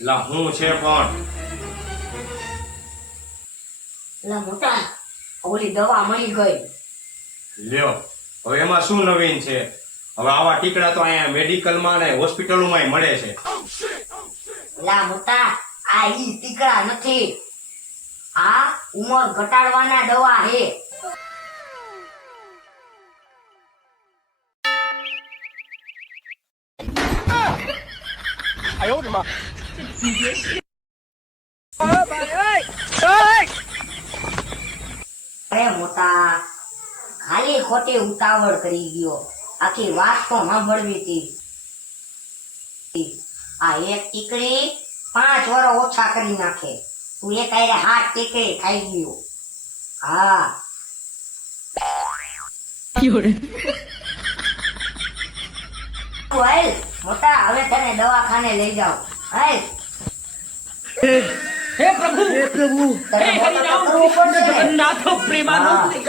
લા હું છે કોણ? એટલે મોટા ઓલી દવા મળી ગઈ. લ્યો હવે એમાં શું નવીન છે? હવે આવા ટીકડા તો અહીંયા મેડિકલમાં ને હોસ્પિટલોમાં મળે છે. લા મોટા આ ઈ ટીકડા નથી. આ ઉંમર ઘટાડવાના દવા હે અરે મોટા ખાલી ખોટી ઉતાવળ કરી ગયો. આખી વાત તો સાંભળવી હતી. આ એક ટીકડી પાંચ વરો ઓછા કરી નાખે. તું એક આયરે હાથ ટીકડી ખાઈ ગયો. હા. મોટા હવે તને દવાખાને લઈ જાઓ હાય. હે પ્રભુ. હે પ્રભુ. હે હરિરામ. કૃષ્ણ જગન્નાથ પ્રેમાનંદ